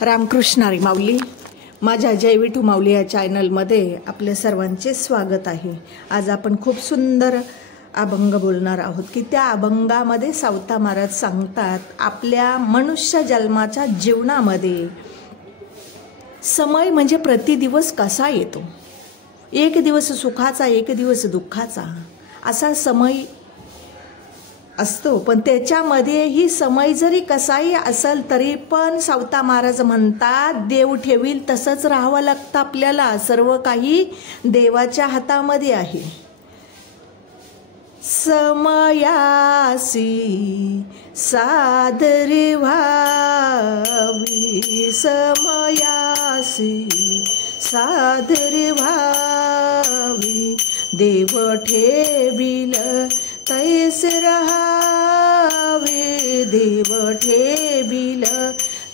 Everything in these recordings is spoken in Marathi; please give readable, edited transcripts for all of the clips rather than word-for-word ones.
रामकृष्ण हरी माऊली. माझ्या जय विठू माऊली या चॅनलमध्ये आपल्या सर्वांचे स्वागत आहे. आज आपण खूप सुंदर अभंग बोलणार आहोत की त्या अभंगामध्ये सावता महाराज सांगतात आपल्या मनुष्य जन्माच्या जीवनामध्ये समय म्हणजे प्रतिदिवस कसा येतो. एक दिवस सुखाचा, एक दिवस दुःखाचा असा समय असतो. पण त्याच्यामध्येही समय जरी कसाही असेल तरी पण सावता महाराज म्हणतात देव ठेवील तसंच राहावं लागतं आपल्याला. सर्व काही देवाच्या हातामध्ये आहे. समयासी सादर व्हावी, समयासी सादर व्हावी, देव ठेवील तैस रहावे, देव ठेवील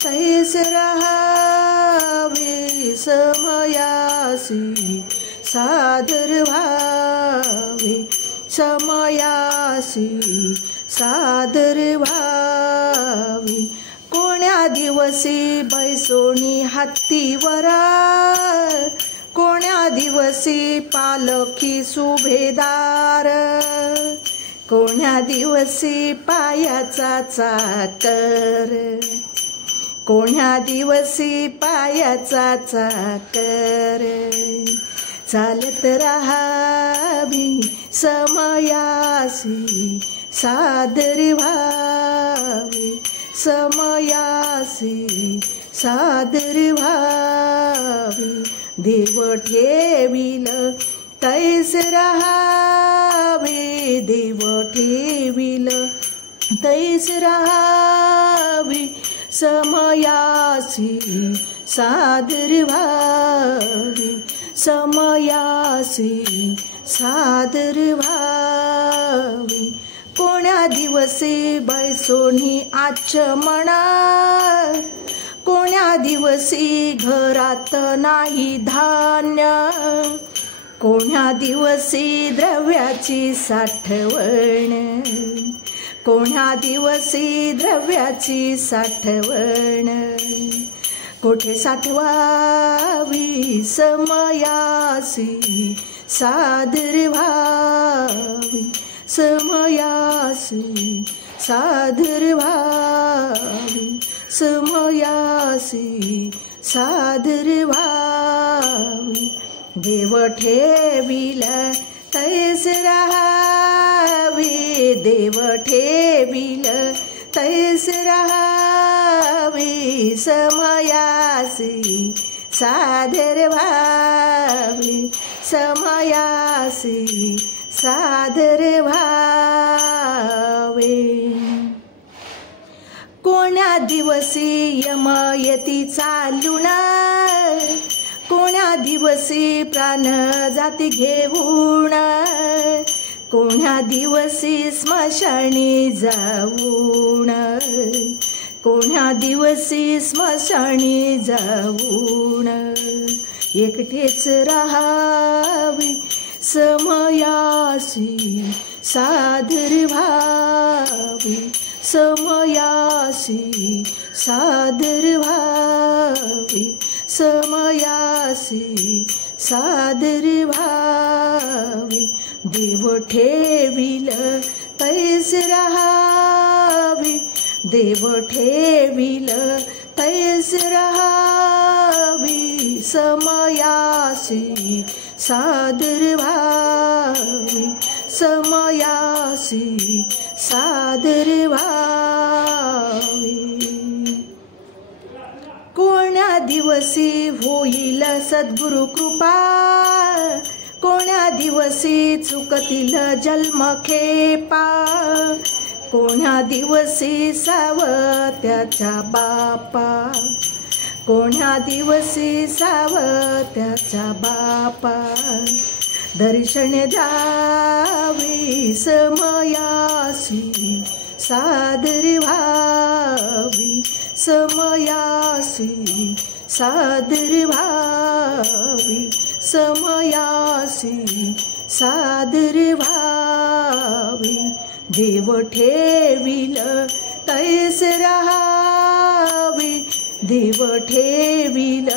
तैस रहावे, समयासी सादर व्हावे, समयासी सादर व्हावे. कोण्या दिवसी बैसोनी हत्तीवरा, कोण्या दिवसी पालखी सुभेदार, कोण्या दिवसी पायाचा चाकर, कोण्या दिवसी पायाचा चाकर, चालत रहावी समयासी सादर व्हावी, समयासी सादर व्हावी, देव ठेवील तैस रहावे, देव ठेवील तैस रहावे, समयासी सादर व्हावे, समयासी सादर व्हावे. कोण्या दिवसी बैसोनी आचमना, कोण्या दिवसी घरात नाही धान्य, कोण्या दिवसी द्रव्याची साठवण, कोण्या दिवसी द्रव्याची साठवण, कोठे साठवावी समयासी सादर व्हावी, समयासी सादर व्हावी, समयासी सादर व्हावी, देव ठेवील तैस रहावे, देव ठेवील तैस रहावे, समयासी सादर व्हावे, समयासी सादर व्हावे. कोण्या दिवसी यम येती चालून, कोण्या दिवसी प्राण जाती घेऊन, कोण्या दिवसी स्मशानी जाऊन, कोण्या दिवसी स्मशानी जाऊन, एकटेच राहावे समयासी सादर व्हावे, समयासी सादर व्हावे, समयासी सादर व्हावे, देव ठेवील तैस रहावे, देव ठेवील तैस रहावे, समयासी सादर व्हावे, समयासी सादर व्हावे. कोण्या दिवसी होईल सद्गुरु कृपा, कोण्या दिवसी चुकतील जन्मखेपा, कोण्या दिवसी सावत्याचा बापा, कोण्या दिवसी सावत्याचा बापा, दर्शन द्यावे समयासी सादर व्हावी, समयासी सादर व्हावी, समयासी सादर व्हावी, देव ठेवील तैस रहावे, देव ठेविल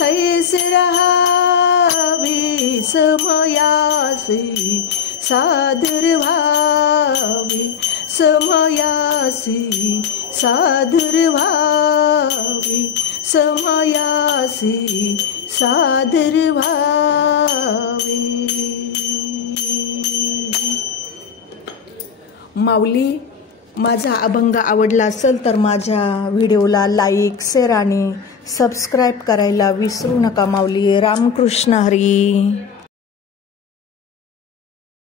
तैसे राहावे, समयासी सादर व्हावे, समयासी सादर व्हावे, समयासी सादर व्हावे। माऊली, माझा अभंग आवडला असेल तर माझ्या व्हिडिओला लाईक, शेअर आणि सबस्क्राईब करायला विसरू नका माऊली। रामकृष्ण हरी।